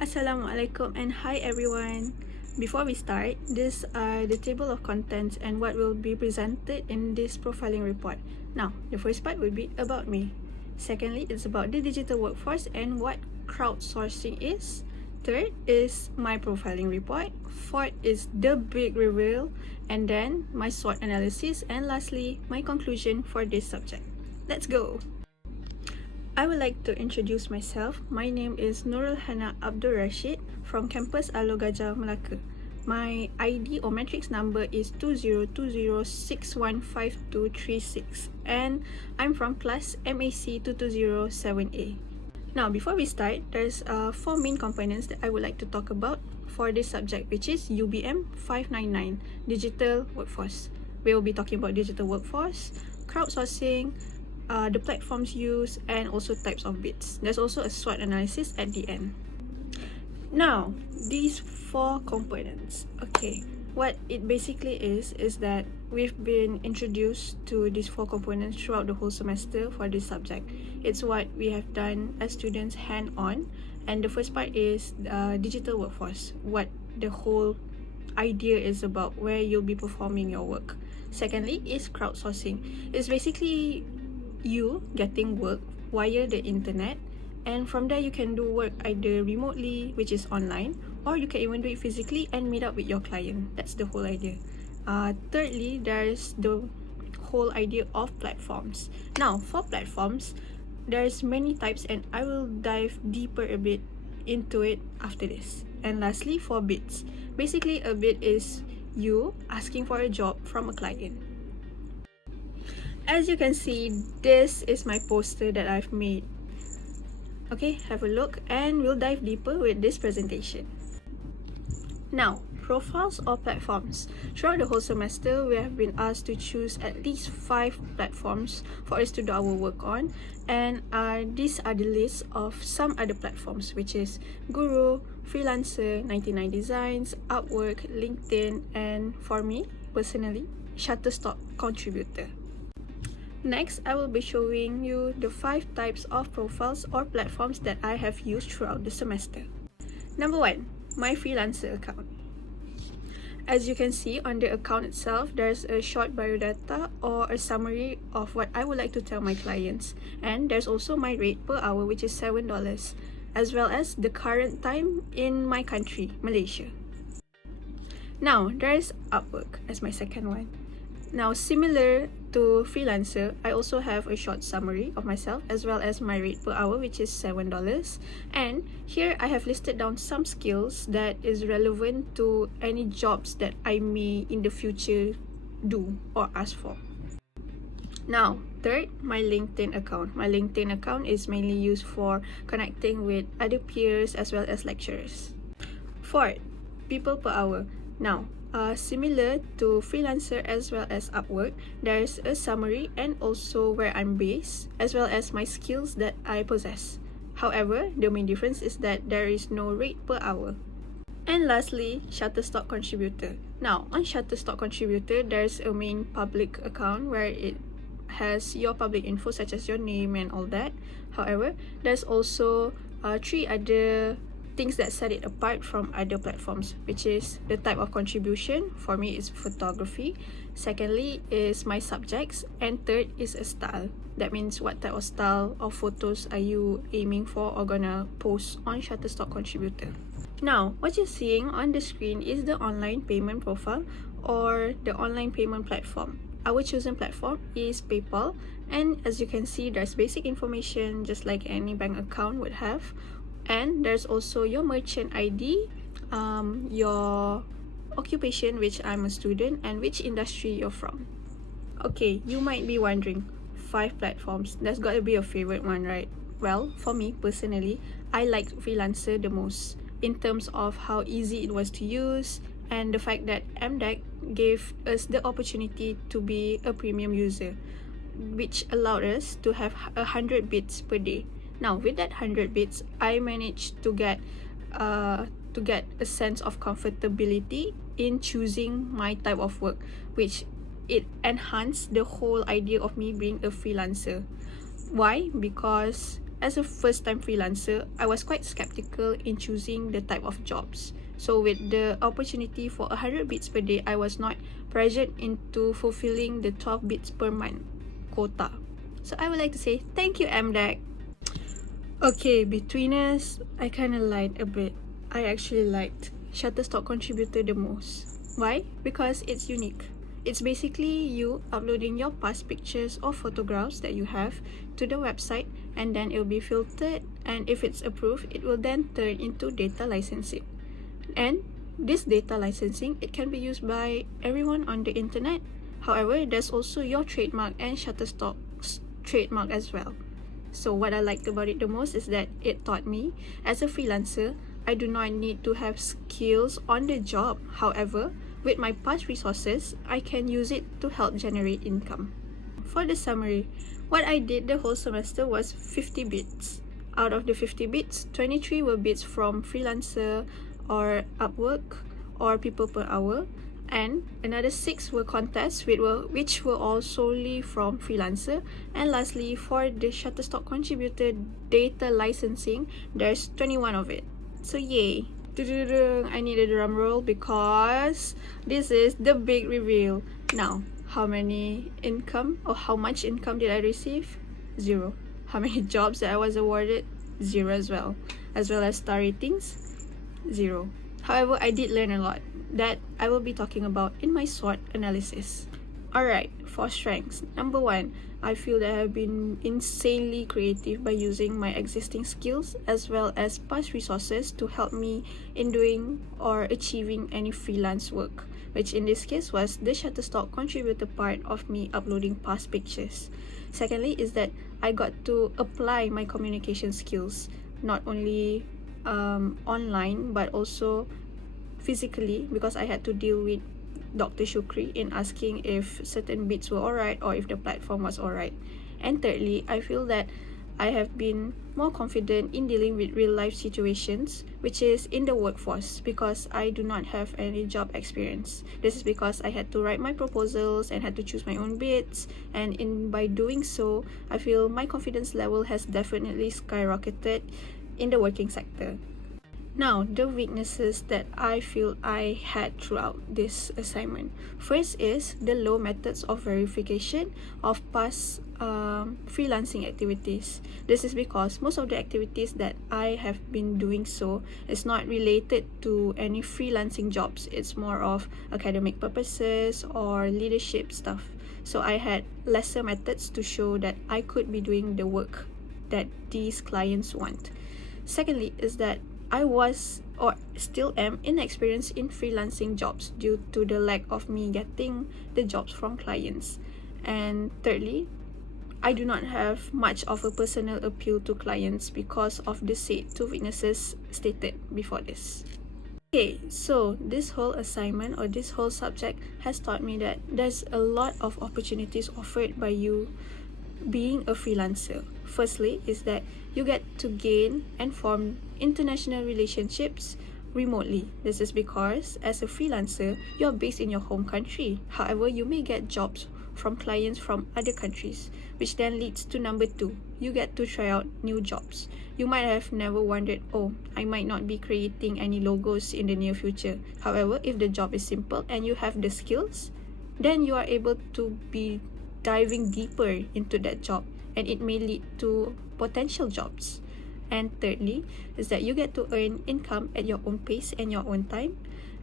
Assalamualaikum and hi everyone. Before we start, these are the table of contents and what will be presented in this profiling report. Now, the first part will be about me. Secondly, it's about the digital workforce and what crowdsourcing is. Third is my profiling report. Fourth is the big reveal, and then my SWOT analysis, and lastly, my conclusion for this subject. Let's go! I would like to introduce myself. My name is Hana Abdul Rashid from campus Alor Gajah, Melaka. My ID or matrix number is 2020615236 and I'm from class MAC2207A. Now, before we start, there's 4 main components that I would like to talk about for this subject, which is UBM599, Digital Workforce. We will be talking about digital workforce, crowdsourcing, the platforms used, and also types of bids. There's also a SWOT analysis at the end. Now, these 4 components. Okay, what it basically is that we've been introduced to these 4 components throughout the whole semester for this subject. It's what we have done as students hand-on, and the first part is digital workforce, what the whole idea is about, where you'll be performing your work. Secondly is crowdsourcing. It's basically you getting work via the internet, and from there you can do work either remotely, which is online, or you can even do it physically and meet up with your client. That's the whole idea. Thirdly, there's the whole idea of platforms. Now, for platforms, there's many types and I will dive deeper a bit into it after this. And lastly, for bids. Basically, a bid is you asking for a job from a client. As you can see, this is my poster that I've made. Okay, have a look and we'll dive deeper with this presentation. Now, profiles or platforms. Throughout the whole semester, we have been asked to choose at least 5 platforms for us to do our work on, and these are the list of some other platforms, which is Guru, Freelancer, 99 Designs, Upwork, LinkedIn, and for me, personally, Shutterstock Contributor. Next, I will be showing you the 5 types of profiles or platforms that I have used throughout the semester. Number 1, my freelancer account. As you can see on the account itself, there's a short biodata or a summary of what I would like to tell my clients. And there's also my rate per hour, which is $7, as well as the current time in my country, Malaysia. Now, there's Upwork as my second one. Now, similar to Freelancer, I also have a short summary of myself as well as my rate per hour, which is $7. And here I have listed down some skills that is relevant to any jobs that I may in the future do or ask for. Now, third, my LinkedIn account. My LinkedIn account is mainly used for connecting with other peers as well as lecturers. Fourth, people per hour. Now, similar to Freelancer as well as Upwork, there's a summary and also where I'm based, as well as my skills that I possess. However, the main difference is that there is no rate per hour. And lastly, Shutterstock Contributor. Now, on Shutterstock Contributor, there's a main public account where it has your public info such as your name and all that. However, there's also 3 other things that set it apart from other platforms, which is the type of contribution. For me, is photography. Secondly is my subjects, and third is a style. That means what type of style of photos are you aiming for or gonna post on Shutterstock Contributor. Now, what you're seeing on the screen is the online payment profile or the online payment platform. Our chosen platform is PayPal, and as you can see, there's basic information just like any bank account would have. And there's also your merchant ID, your occupation, which I'm a student, and which industry you're from. Okay, you might be wondering, 5 platforms, there's got to be a favorite one, right? Well, for me personally, I like Freelancer the most in terms of how easy it was to use and the fact that MDEC gave us the opportunity to be a premium user, which allowed us to have 100 bits per day. Now, with that 100 bits, I managed to get a sense of comfortability in choosing my type of work, which it enhanced the whole idea of me being a freelancer. Why? Because as a first-time freelancer, I was quite skeptical in choosing the type of jobs. So with the opportunity for 100 bits per day, I was not pressured into fulfilling the 12 bits per month quota. So I would like to say thank you, MDEC. Okay, between us, I kind of lied a bit. I actually liked Shutterstock Contributor the most. Why? Because it's unique. It's basically you uploading your past pictures or photographs that you have to the website, and then it will be filtered, and if it's approved, it will then turn into data licensing. And this data licensing, it can be used by everyone on the internet. However, there's also your trademark and Shutterstock's trademark as well. So what I liked about it the most is that it taught me, as a freelancer, I do not need to have skills on the job. However, with my past resources, I can use it to help generate income. For the summary, what I did the whole semester was 50 bits. Out of the 50 bits, 23 were bits from Freelancer or Upwork or People Per Hour, and another 6 were contests which were all solely from Freelancer. And lastly, for the Shutterstock Contributor data licensing, there's 21 of it. So yay! I need a drum roll because this is the big reveal. Now, how many income or how much income did I receive? 0. How many jobs that I was awarded? 0 as well. As well as star ratings? 0. However, I did learn a lot that I will be talking about in my SWOT analysis. Alright, for strengths. Number 1, I feel that I have been insanely creative by using my existing skills as well as past resources to help me in doing or achieving any freelance work, which in this case was the Shutterstock Contributor part of me uploading past pictures. Secondly is that I got to apply my communication skills, not only online but also physically, because I had to deal with Dr. Shukri in asking if certain bits were alright or if the platform was alright. And thirdly, I feel that I have been more confident in dealing with real life situations, which is in the workforce, because I do not have any job experience. This is because I had to write my proposals and had to choose my own bits, and by doing so, I feel my confidence level has definitely skyrocketed in the working sector. Now, the weaknesses that I feel I had throughout this assignment. First is the low methods of verification of past freelancing activities. This is because most of the activities that I have been doing so is not related to any freelancing jobs. It's more of academic purposes or leadership stuff. So I had lesser methods to show that I could be doing the work that these clients want. Secondly is that I was or still am inexperienced in freelancing jobs due to the lack of me getting the jobs from clients. And thirdly, I do not have much of a personal appeal to clients because of the said 2 weaknesses stated before this. Okay, so this whole assignment or this whole subject has taught me that there's a lot of opportunities offered by you being a freelancer. Firstly is that you get to gain and form international relationships remotely. This is because as a freelancer, you're based in your home country. However, you may get jobs from clients from other countries, which then leads to number 2. You get to try out new jobs. You might have never wondered, oh, I might not be creating any logos in the near future. However, if the job is simple and you have the skills, then you are able to be diving deeper into that job, and it may lead to potential jobs. And thirdly is that you get to earn income at your own pace and your own time.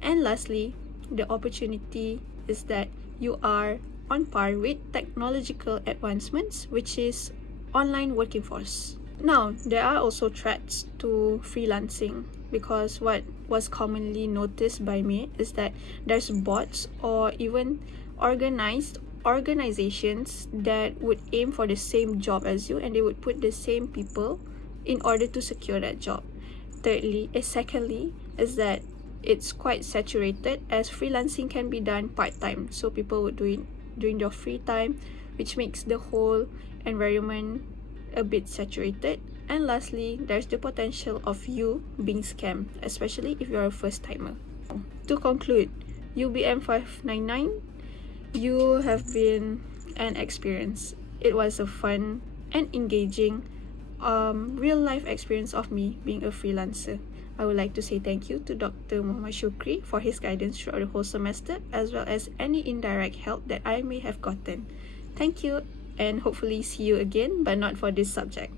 And lastly, the opportunity is that you are on par with technological advancements, which is online working force. Now, there are also threats to freelancing, because what was commonly noticed by me is that there's bots or even organized organizations that would aim for the same job as you, and they would put the same people in order to secure that job. Secondly is that it's quite saturated, as freelancing can be done part-time, so people would do it during their free time, which makes the whole environment a bit saturated. And lastly, there's the potential of you being scammed, especially if you're a first-timer. To conclude, UBM599 You have been an experience. It was a fun and engaging real life experience of me being a freelancer. I would like to say thank you to Dr. Muhammad Shukri for his guidance throughout the whole semester, as well as any indirect help that I may have gotten. Thank you, and hopefully see you again, but not for this subject.